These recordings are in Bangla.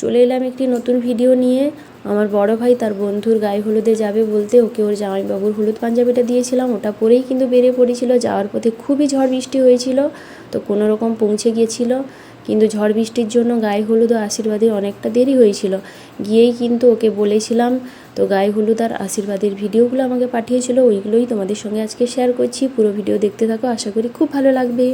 চলে এলাম একটি নতুন ভিডিও নিয়ে। আমার বড় ভাই তার বন্ধুর গায়ে হলুদে যাবে বলতে ওকে ওর জামাইবাবুর হলুদ পাঞ্জাবিটা দিয়েছিলাম। ওটা পরেই কিন্তু বেরিয়ে পড়েছিল, যাওয়ার পথে খুবই ঝড় বৃষ্টি হয়েছিল, তো কোনো রকম পৌঁছে গিয়েছিল। কিন্তু ঝড় বৃষ্টির জন্য গায়ে হলুদ ও আশীর্বাদের অনেকটা দেরি হয়েছিল। গিয়েই কিন্তু ওকে বলেছিলাম, তো গায়ে হলুদ আর আশীর্বাদের ভিডিওগুলো আমাকে পাঠিয়েছিল, ওইগুলোই তোমাদের সঙ্গে আজকে শেয়ার করছি। পুরো ভিডিও দেখতে থাকো, আশা করি খুব ভালো লাগবে।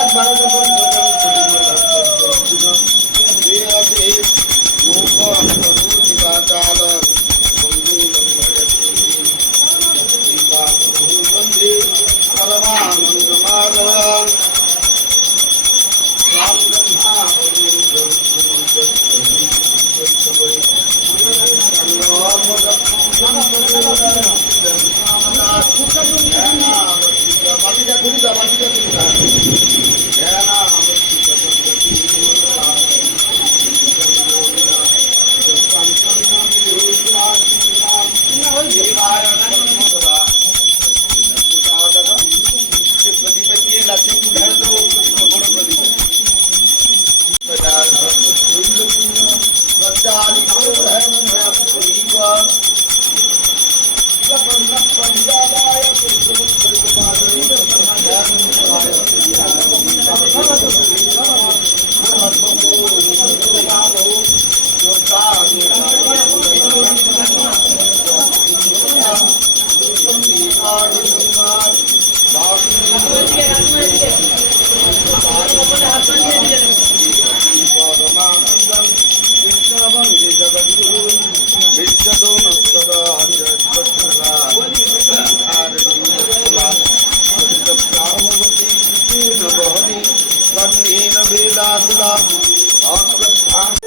পরমানন্দমাধবম বাটিটা ঘুরি যা বাটিটা ঘুরি ঠিক পরমানন্দম కాకుండా రాష్ట్ర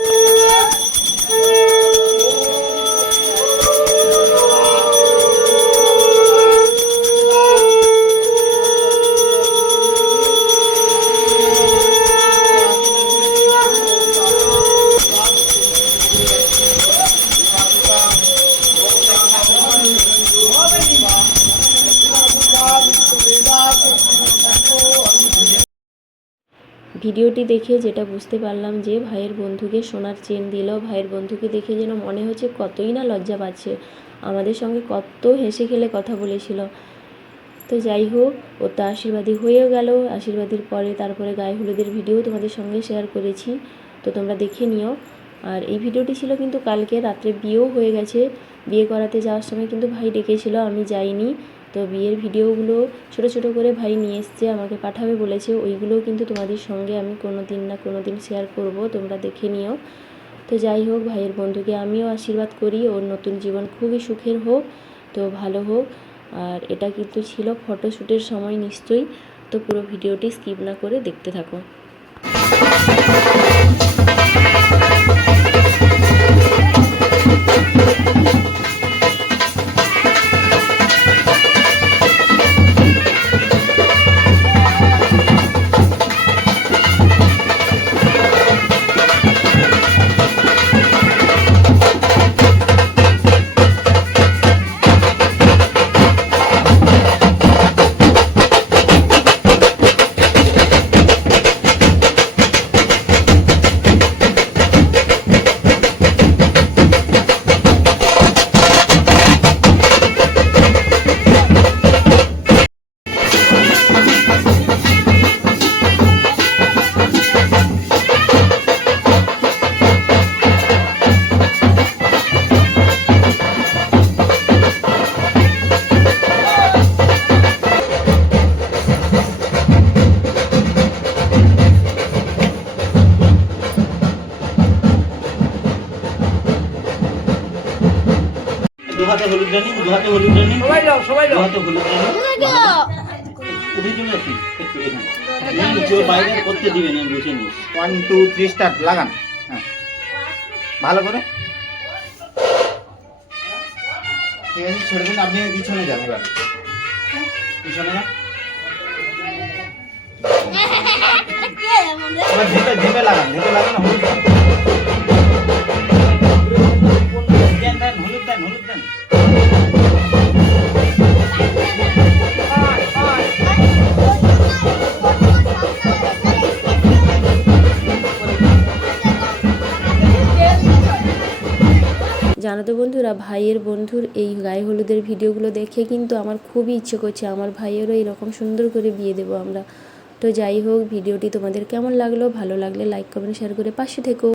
ভিডিওটি দেখে যেটা বুঝতে পারলাম যে ভাইয়ের বন্ধুকে সোনার চেন দিল, ভাইয়ের বন্ধুকে দেখে যেন মনে হচ্ছে কতই না লজ্জা পাচ্ছে। আমাদের সঙ্গে কত হেসে খেলে কথা বলেছিল। তো যাই হোক, ও তো আশীর্বাদী হয়েও গেল। আশীর্বাদের পরে তারপরে গায়ে হলুদের ভিডিও তোমাদের সঙ্গে শেয়ার করেছি। তো তোমরা দেখে নিও। আর এই ভিডিওটি ছিল কিন্তু কালকে, রাত্রে বিয়েও হয়ে গেছে। বিয়ে করাতে যাওয়ার সময় কিন্তু ভাই ডেকেছিল, আমি যাইনি। তো বিয়ের ভিডিওগুলো ছোট ছোট করে ভাই নিয়ে এসছে, আমাকে পাঠাবে বলেছে, ওইগুলোও কিন্তু তোমাদের সঙ্গে আমি কোনো দিন না কোনো দিন শেয়ার করব, তোমরা দেখে নিও। তো যাই হোক, ভাইয়ের বন্ধুকে আমিও আশীর্বাদ করি, ওর নতুন জীবন খুবই সুখের হোক, তো ভালো হোক। আর এটা কিন্তু ছিল ফটোশ্যুটের সময় নিশ্চয়ই, তো পুরো ভিডিওটি স্কিপ না করে দেখতে থাকো। দু হাতে হলুদ জানি দু হাতে হলুদ জানি। সবাই যাও সবাই হাতে হলুদ জানি। উঠে চলে আসি একটু এখানে। না, বাইরে করতে দিবে না বসে নিস ওয়ান টু থ্রি স্টার্ট লাগান। হ্যাঁ। ভালো করে। ঠিক আছে ছেড়ে দিন আপনি পিছনে যান এবার। পিছনে না এবার ঝেপে ঝেপে লাগান ঝেপে লাগান হলুদ। দেন, হলুদ দেন। জানো তো বন্ধুরা, ভাইয়ের বন্ধুর এই গায়ে হলুদের ভিডিওগুলো দেখে কিন্তু আমার খুবই ইচ্ছে করছে, আমার ভাইয়েরও এরকম সুন্দর করে বিয়ে দেবো আমরা। তো যাই হোক, ভিডিওটি তোমাদের কেমন লাগল, ভালো লাগলে লাইক কমেন্ট শেয়ার করে পাশে থেকো।